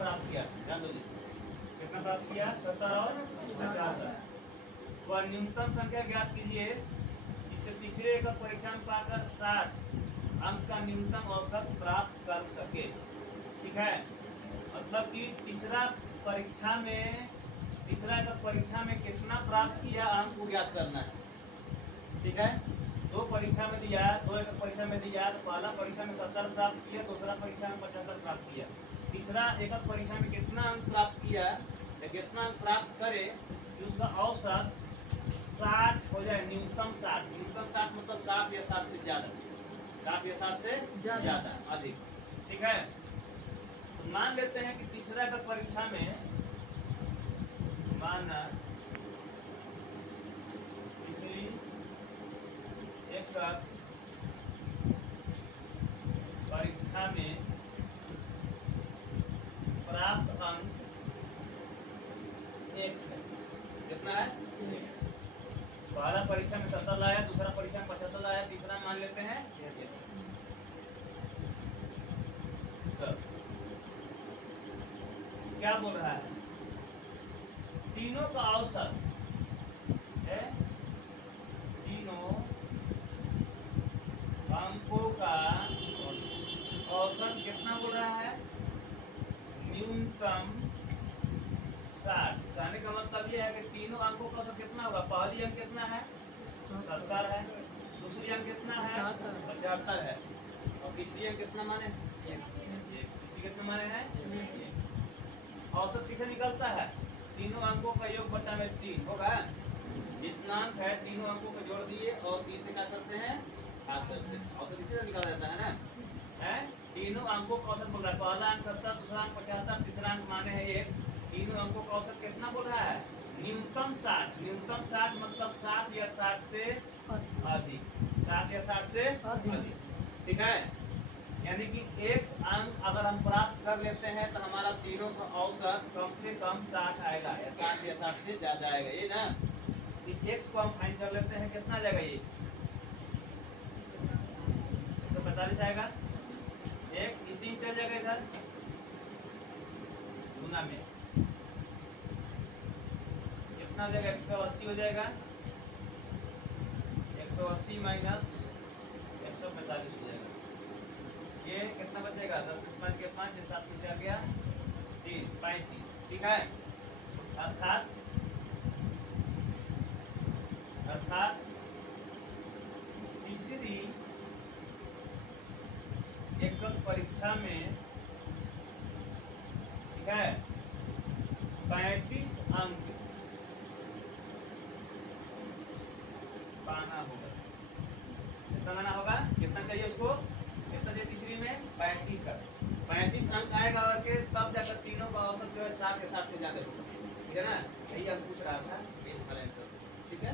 प्राप्त किया, ध्यान दो जी, कितना प्राप्त किया? 70 और 75। वह न्यूनतम संख्या ज्ञात कीजिए जिससे तीसरे एकक परीक्षा में पाकर 60 अंक का न्यूनतम औसत प्राप्त कर सके। ठीक है, मतलब कि तीसरा एकक परीक्षा में कितना प्राप्त किया अंक को ज्ञात करना है। ठीक है, दो परीक्षा में दिया, दो एकक परीक्षा में दिया, तो पहला परीक्षा में 70 प्राप्त किया, दूसरा परीक्षा में 75 प्राप्त किया। तीसरा एकक परीक्षा में कितना अंक प्राप्त किया या कितना अंक प्राप्त करे कि उसका औसत 60 हो जाए, न्यूनतम 60। न्यूनतम 60 मतलब 60 या 60 से ज्यादा, 60 या 60 से ज्यादा अधिक। ठीक है, तो मान लेते हैं कि तीसरा एकक परीक्षा में मानना तीसरी एकक परीक्षा में प्राप्त अंक x है। कितना है? पहला परीक्षा में 70 लाया, दूसरा परीक्षा में 75 लाया, तीसरा मान लेते हैं x। तो क्या बोल रहा है? तीनों का औसत है, तीनों अंकों का औसत कितना बोल रहा है? न्यूनतम 60। कहने का मतलब यह है कि तीनों अंकों का औसत कितना होगा? पहली अंक कितना है? 70 है, दूसरी अंक कितना है? 75 है, और तीसरी अंक कितना माने? तीसरी कितना माने हैं? औसत किसे निकलता है? तीनों अंकों का योग बटा में 3 होगा। जितना अंक है तीनों अंकों को जोड़ दिए और 3 से क्या करते हैं? भाग करते हैं, औसत इसी से निकाला जाता है ना। है, तीनों अंकों का औसत बोल रहा है, पहला अंक 70, दूसरा अंक 75, तीसरा अंक माने है 1। तीनों अंकों का औसत कितना बोल रहा है? न्यूनतम 60। न्यूनतम 60 मतलब 60 या 60 से अधिक, 60 या 60 से अधिक। ठीक है, यानी कि x अंक अगर हम प्राप्त कर लेते हैं तो हमारा तीनों का औसत कम से कम 60 आएगा, या 60 या 60 से ज्यादा आएगा, ये ना। इस x को हम फाइंड कर लेते हैं, कितना जाएगा? ये 145 आएगा। x 3 चल जाएगा इधर गुना में, कितना हो जाएगा? 180 हो जाएगा। 180 माइनस 145 हो जाएगा। ये कितना बचेगा? 10 में 5 के 5, 7 में से आ गया 3, 35। ठीक है, अर्थात तीसरी एकक परीक्षा में, ठीक है, 35 अंक पाना होगा। कितना लाना होगा? कितना चाहिए उसको? कितना चाहिए तीसरी में? 35 अंक आएगा और के तब जाकर तीनों का औसत जो है 60 या 60 से ज्यादा होगा। ठीक है ना, यही हम पूछ रहा था, ये आंसर। ठीक है।